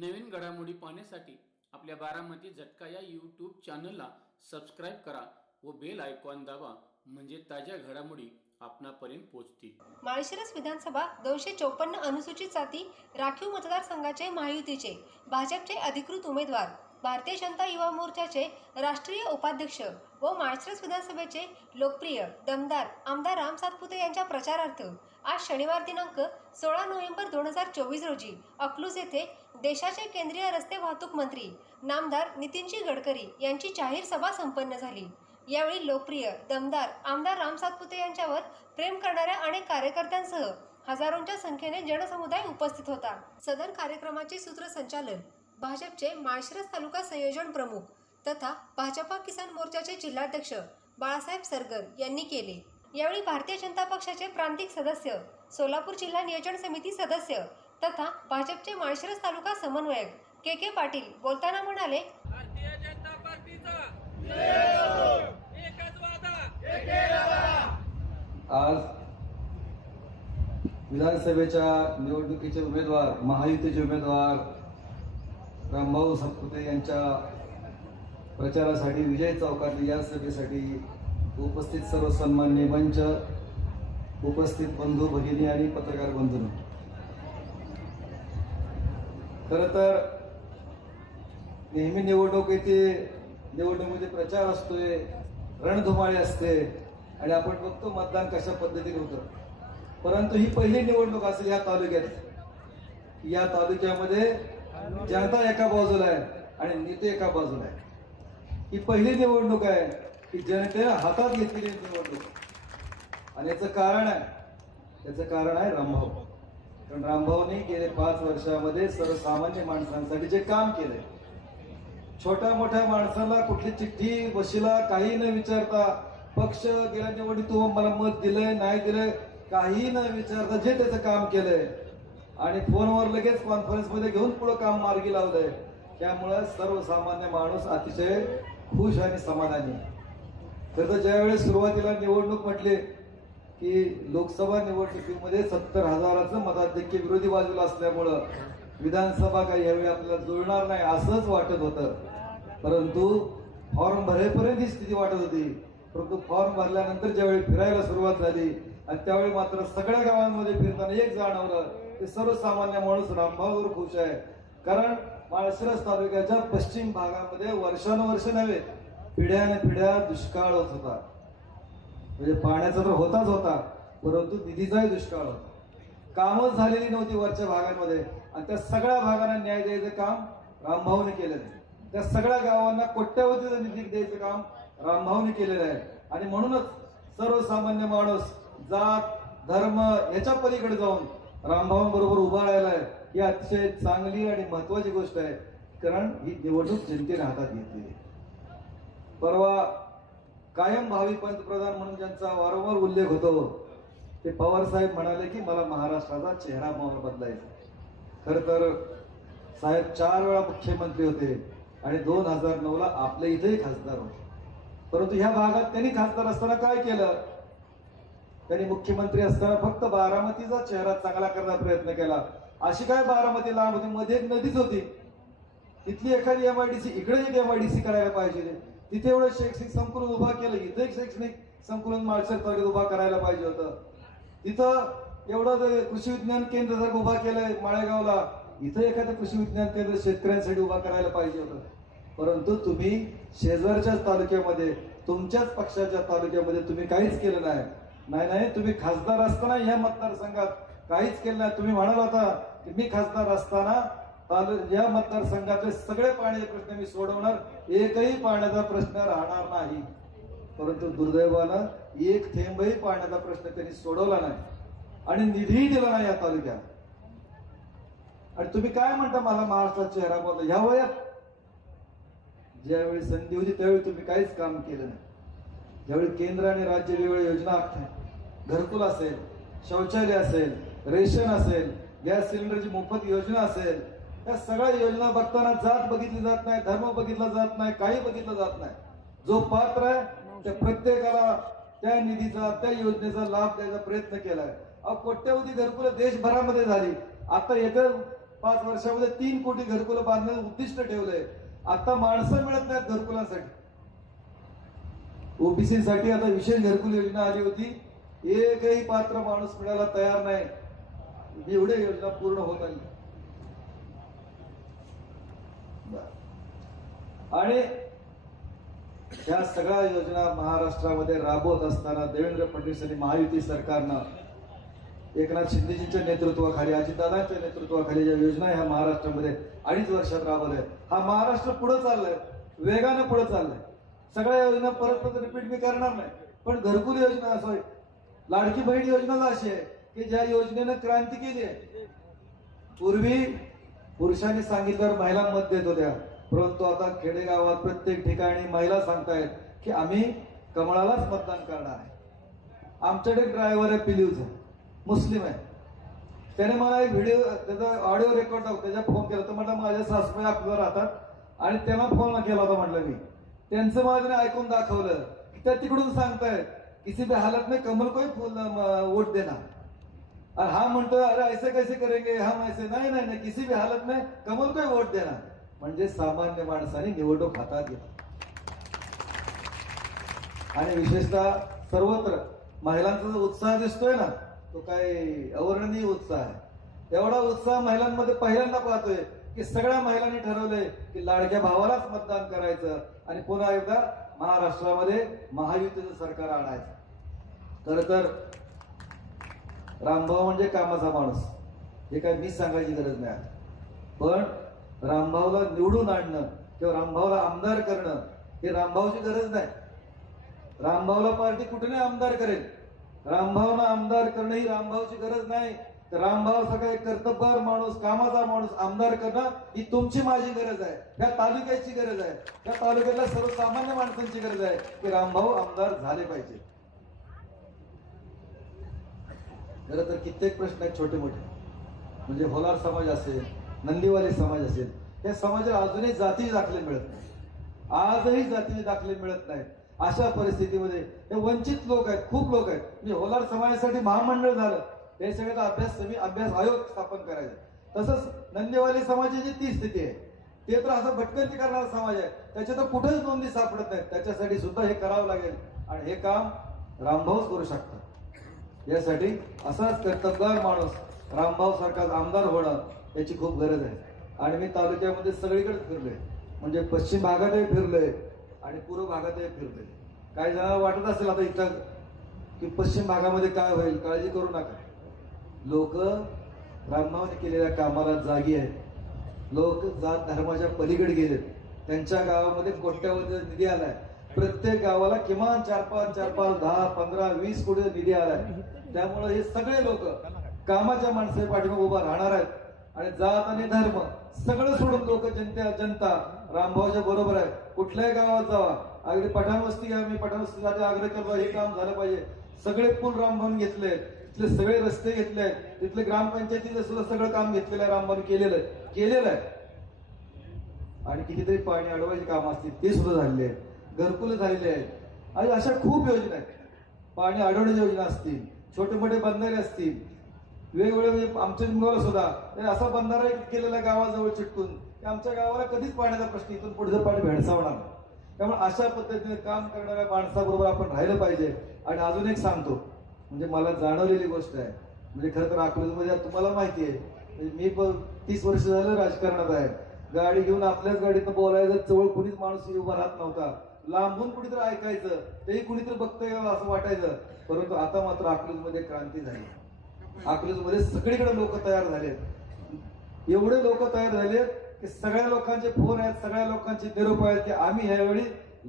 नवीन घडामोडी पाहण्यासाठी आपल्या बारामती झटका या यूट्यूब चॅनलला सबस्क्राईब करा व बेल आयकॉन दाबा म्हणजे ताज्या घडामोडी आपणापर्यंत पोहोचतील. माळशिरस विधानसभा दोनशे चौपन्न अनुसूचित जाती राखीव मतदारसंघाचे महायुतीचे भाजपचे अधिकृत उमेदवार भारतीय जनता युवा मोर्चाचे राष्ट्रीय उपाध्यक्ष व माळशिरस विधानसभेचे लोकप्रिय दमदार आमदार राम सातपुते यांच्या प्रचारार्थ आज शनिवार दिनांक सोळा नोव्हेंबर दोन हजार चोवीस रोजी अकलूज येथे देशाचे केंद्रीय रस्ते वाहतूक मंत्री नामदार नितीनजी गडकरी यांची जाहीर सभा संपन्न झाली. यावेळी लोकप्रिय दमदार आमदार राम सातपुते यांच्यावर प्रेम करणाऱ्या अनेक कार्यकर्त्यांसह हजारोंच्या संख्येने जनसमुदाय उपस्थित होता. सदर कार्यक्रमाचे सूत्रसंचालन भाजपचे माळशिरस तालुका संयोजन प्रमुख तथा भाजपा किसान मोर्चाचे जिल्हाध्यक्ष बाळासाहेब सरगर यांनी केले. यावेळी भारतीय जनता पक्षाचे प्रांतिक सदस्य सोलापूर जिल्हा नियोजन समिती सदस्य तथा भाजपचे माळशिरस तालुका समन्वयक के के पाटील बोलताना म्हणाले भारतीय जनता पार्टीचा. एकच वादा. आज विधानसभेच्या निवडणुकीचे उमेदवार महायुतीचे उमेदवार रामभाऊ सातपुते यांच्या प्रचारासाठी विजय चौकातल्या या सभेसाठी उपस्थित सर्व सन्मान्य मंच उपस्थित बंधू भगिनी आणि पत्रकार बंधूंनो. खर तर नेहमी निवडणूक येते निवडणुकीमध्ये प्रचार असतोय रणधुमाळी असते आणि आपण बघतो मतदान कशा पद्धतीने होतं. परंतु ही पहिली निवडणूक असेल या तालुक्यात. या तालुक्यामध्ये जनता एका बाजूला आहे आणि नेते एका बाजूला आहे. ही पहिली निवडणूक आहे की जनतेने हातात घेतलेली निवडणूक. आणि याचं कारण आहे त्याचं कारण आहे रामभाऊ. कारण रामभाऊने गेले पाच वर्षामध्ये सर्वसामान्य माणसांसाठी जे काम केलंय छोट्या मोठ्या माणसाला कुठली चिठ्ठी वशिला काही न विचारता पक्ष गेल्या निवडणूक तू मला मत दिलंय नाही दिलंय काही न विचारता जे त्याचं काम केलंय आणि फोनवर लगेच कॉन्फरन्समध्ये घेऊन पुढे काम मार्गी लावलंय त्यामुळं सर्वसामान्य माणूस अतिशय खुश आणि समाधानी खरं तर ज्यावेळेस सुरुवातीला निवडणूक म्हटले की लोकसभा निवडणुकीमध्ये सत्तर हजाराचं मताधिक्य विरोधी बाजूला असल्यामुळं विधानसभा काही यावेळी आपल्याला जुळणार नाही असंच वाटत होतं. परंतु फॉर्म भरेपर्यंत ही स्थिती वाटत होती. परंतु फॉर्म भरल्यानंतर ज्यावेळी फिरायला सुरुवात झाली आणि त्यावेळी मात्र सगळ्या गावांमध्ये फिरताना एक जाणवलं की सर्वसामान्य माणूस रामभाऊवर खुश आहे. कारण माळशिरस तालुक्याच्या पश्चिम भागामध्ये वर्षानुवर्ष नव्हे पिढ्याने पिढ्या दुष्काळच होता. म्हणजे पाण्याचा तर होताच होता परंतु निधीचाही दुष्काळ होता. कामच झालेली नव्हती वरच्या भागांमध्ये. आणि त्या सगळ्या भागांना न्याय द्यायचं काम रामभाऊने केलेलं आहे. त्या सगळ्या गावांना कोट्यावधीचा निधी द्यायचं काम रामभाऊने केलेलं आहे. आणि म्हणूनच सर्वसामान्य माणूस जात धर्म याच्या पलीकडे जाऊन रामभाऊंबरोबर उभा राहिला आहे. ही अतिशय चांगली आणि महत्वाची गोष्ट आहे. कारण ही निवडणूक जनतेने हातात घेतली परवा कायम भावी पंतप्रधान म्हणून ज्यांचा वारंवार उल्लेख होतो ते पवार साहेब म्हणाले की मला महाराष्ट्राचा चेहरा मोहर बदलायचा खर तर साहेब चार वेळा मुख्यमंत्री होते आणि दोन हजार नऊ ला आपल्या इथेही खासदार होते. परंतु ह्या भागात त्यांनी खासदार असताना काय केलं? त्यांनी मुख्यमंत्री असताना फक्त बारामतीचा चेहरा चांगला करण्याचा प्रयत्न केला. अशी काय बारामती लांब होती? मध्ये एक नदीच होती. तिथली एखादी एमआयडीसी इकडे एक एमआयडीसी करायला पाहिजे. तिथे एवढं शैक्षणिक संकुलन उभा केलं इथं एक शैक्षणिक संकुलन माळशेर तालुक्यात उभा करायला पाहिजे होतं. तिथं एवढं कृषी विज्ञान केंद्र जर उभा केलंय माळेगावला इथं एखादं कृषी विज्ञान केंद्र शेतकऱ्यांसाठी उभा करायला पाहिजे होतं. परंतु तुम्ही शेजारच्याच तालुक्यामध्ये तुमच्याच पक्षाच्या तालुक्यामध्ये तुम्ही काहीच केलं नाही. नाही नाही तुम्ही खासदार असताना ह्या मतदारसंघात काहीच केलं नाही. तुम्ही म्हणाल होता की मी खासदार असताना या मतदारसंघातले सगळे पाण्याचे प्रश्न मी सोडवणार. एकही पाण्याचा प्रश्न राहणार नाही. परंतु दुर्दैवानं एक थेंबही पाण्याचा प्रश्न त्यांनी सोडवला नाही. आणि निधीही दिला नाही या तालुक्यात. आणि तुम्ही काय म्हणता मला महाराष्ट्राचा चेहरा बोलता ह्या वयात? ज्यावेळी संधी होती त्यावेळी तुम्ही काहीच काम केलं नाही. ज्यावेळी केंद्र आणि राज्य वेगवेगळ्या योजना आखतात. घरकुल असेल शौचालय असेल रेशन असेल गॅस सिलेंडरची मोफत योजना असेल या सगळ्या योजना बघताना जात बघितली जात नाही धर्म बघितला जात नाही काही बघितलं जात नाही. जो पात्र आहे त्या प्रत्येकाला त्या निधीचा त्या योजनेचा लाभ द्यायचा प्रयत्न केलाय. अहो कोट्यवधी घरकुलं देशभरामध्ये झाली. आता येत्या पाच वर्षामध्ये तीन कोटी घरकुलं बांधण्याचं उद्दिष्ट ठेवलंय. आता माणसं मिळत नाहीत घरकुलांसाठी. ओबीसी साठी आता विशेष घरकुल योजना आली होती. एकही पात्र माणूस मिळायला तयार नाही. एवढ्या योजना पूर्ण होत आली आणि ह्या सगळ्या योजना महाराष्ट्रामध्ये राबवत असताना देवेंद्र फडणवीस आणि महायुती सरकारनं एकनाथ शिंदेजींच्या नेतृत्वाखाली अजितदादांच्या नेतृत्वाखाली ज्या योजना ह्या महाराष्ट्रामध्ये अडीच वर्षात राबवल्या हा महाराष्ट्र पुढे चाललाय. वेगानं पुढे चाललाय. सगळ्या योजना परत परत रिपीट मी करणार नाही. पण घरकुल योजना असो लाडकी बहीण योजना अशी आहे की ज्या योजनेनं क्रांती केली आहे. पूर्वी पुरुषांनी सांगितल्यावर महिला मत देत होत्या. परंतु आता खेडेगावात प्रत्येक ठिकाणी महिला सांगतायत की आम्ही कमळालाच मतदान करणार आहे. आमच्याकडे ड्रायव्हर आहे पिलीवचा मुस्लिम आहे. त्याने मला एक व्हिडिओ त्याचा ऑडिओ रेकॉर्ड त्याच्या फोन केला तर म्हटलं माझ्या सासूबाई आपल्याला राहतात. आणि त्यांना फोन केला होता म्हटलं मी. त्यांचं मला त्याने ऐकून दाखवलं. की त्या तिकडून सांगतायत किसी भी हालत में कमल कोई फूल वोट देना और हा म्हणतो अरे ऐसे कैसे करेंगे? हम ऐसे नाही नाही नाही. किसी भी हालत में कमल कोई वोट देना म्हणजे सामान्य माणसाने निवडणूक हातात घेतली. आणि विशेषतः सर्वत्र महिलांचा जो उत्साह दिसतोय ना तो काय अवर्णनीय उत्साह आहे. एवढा उत्साह महिलांमध्ये पहिल्यांदा पाहतोय की सगळ्या महिलांनी ठरवलंय की लाडक्या भावालाच मतदान करायचं आणि पुन्हा एकदा महाराष्ट्रामध्ये महायुतीचं सरकार आणायचं. खर तर रामभाऊ म्हणजे कामाचा माणूस. हे काय मी सांगायची गरज नाही. पण रामभाऊला निवडून आणणं किंवा रामभाऊला आमदार करणं हे रामभाऊची गरज नाही. रामभाऊला पार्टी कुठे आमदार करेल? रामभावना आमदार करणं ही रामभाऊची गरज नाही. तर रामभाऊ सगळा एक कर्तबगार माणूस कामाचा माणूस आमदार करणं ही तुमची माझी गरज आहे. त्या तालुक्याची गरज आहे. त्या तालुक्यातल्या सर्वसामान्य माणसांची गरज आहे की रामभाऊ आमदार झाले पाहिजे. खरं तर कित्येक प्रश्न आहेत छोटे मोठे म्हणजे होलार समाज असेल नंदीवाली समाज असेल. त्या समाजाला अजूनही जाती दाखले मिळत नाही. आजही जाती दाखले मिळत नाहीत अशा परिस्थितीमध्ये हे वंचित लोक आहेत खूप लोक आहेत. म्हणजे होलार समाजासाठी महामंडळ झालं. हे सगळ्याचा अभ्यास समी अभ्यास आयोग स्थापन करायचा. तसंच नंदीवाली समाजाची ती स्थिती आहे ते तर असं भटकंती करणारा समाज आहे. त्याच्या तर कुठेच नोंदी सापडत नाहीत. त्याच्यासाठी सुद्धा हे करावं लागेल. आणि हे काम रामभाऊच करू शकतात. यासाठी असाच कर्तबगार माणूस रामभाऊ सारखा आमदार होणं याची खूप गरज आहे. आणि मी तालुक्यामध्ये सगळीकडे फिरलोय. म्हणजे पश्चिम भागातही फिरलोय आणि पूर्व भागातही फिरलोय. काही जणांना वाटत असेल आता इथं की पश्चिम भागामध्ये काय होईल काळजी करू नका. लोक ब्राह्मणाने केलेल्या कामाला जागी आहेत. लोक जात धर्माच्या पलीकडे गेलेत. त्यांच्या गावामध्ये कोट्यावधी निधी आलाय प्रत्येक गावाला किमान चार पाच चार पाच दहा पंधरा वीस कोटी निधी आलाय त्यामुळे हे सगळे लोक कामाच्या माणसे पाठीमागे उभा राहणार आहेत. आणि जात आणि धर्म सगळं सोडून लोक जनता जनता रामभाऊच्या बरोबर आहे. कुठल्याही गावात जावा. अगदी पठाणवस्ती घ्या मी पठाण आग्रह केला हे काम झालं पाहिजे. सगळे पूल रामभाऊन घेतले तिथले सगळे रस्ते घेतले आहेत. तिथले ग्रामपंचायतीचं सुद्धा सगळं काम घेतलेलं आहे रामभाऊन केलेलं आहे. केलेलं आहे. आणि कितीतरी पाणी अडवायची काम असतील ते सुद्धा झालेले आहेत. घरकुल झालेले आहेत. आणि अशा खूप योजना आहेत. पाणी अडवण्याच्या योजना असतील छोटे मोठे बंधारे असतील वेगवेगळे म्हणजे आमच्या मुलाला सुद्धा. असा बंधारा केलेला गावाजवळ चिटकून की आमच्या गावाला कधीच पाण्याचा प्रश्न इथून पुढचं पाणी भेडसावणार नाही. त्यामुळे अशा पद्धतीने काम करणाऱ्या माणसाबरोबर आपण राहिलं पाहिजे. आणि अजून एक सांगतो म्हणजे मला जाणवलेली गोष्ट आहे. म्हणजे खरं तर अकलूजमध्ये तुम्हाला माहिती आहे मी पण तीस वर्ष झालं राजकारणात आहे. गाडी घेऊन आपल्याच गाडीतनं बोलायचं जवळ कुणीच माणूस उभा राहत नव्हता. लांबून कुणीतरी ऐकायचं तेही कुणीतरी बघतोय असं वाटायचं. परंतु आता मात्र अकलूजमध्ये क्रांती झाली. अकलूजमध्ये सगळीकडे लोक तयार झालेत. एवढे लोक तयार झाले की सगळ्या लोकांचे फोन आहेत सगळ्या लोकांचे निरोप आहेत की आम्ही ह्यावेळी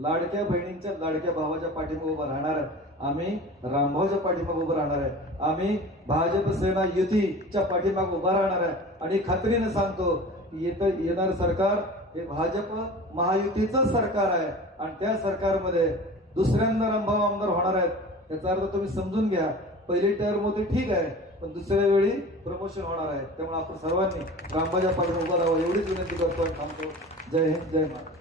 लाडक्या बहिणींच्या लाडक्या भावाच्या पाठीमागे उभं राहणार आहे. आम्ही रामभाऊच्या पाठीमागे उभं राहणार आहे. आम्ही भाजप सेना युतीच्या पाठीमागे उभा राहणार आहे. आणि खात्रीने सांगतो की येत येणार सरकार हे भाजप महायुतीचं सरकार आहे. आणि त्या सरकारमध्ये दुसऱ्यांदा रामभाऊ आमदार होणार आहेत. याचा अर्थ तुम्ही समजून घ्या पहिली टर्म होती ठीक आहे. पण दुसऱ्या वेळी प्रमोशन होणार आहे. त्यामुळे आपण सर्वांनी रामबाजा पाठीमागे उभं राहावं एवढीच विनंती करतो आणि थांबतो. जय हिंद जय महाराज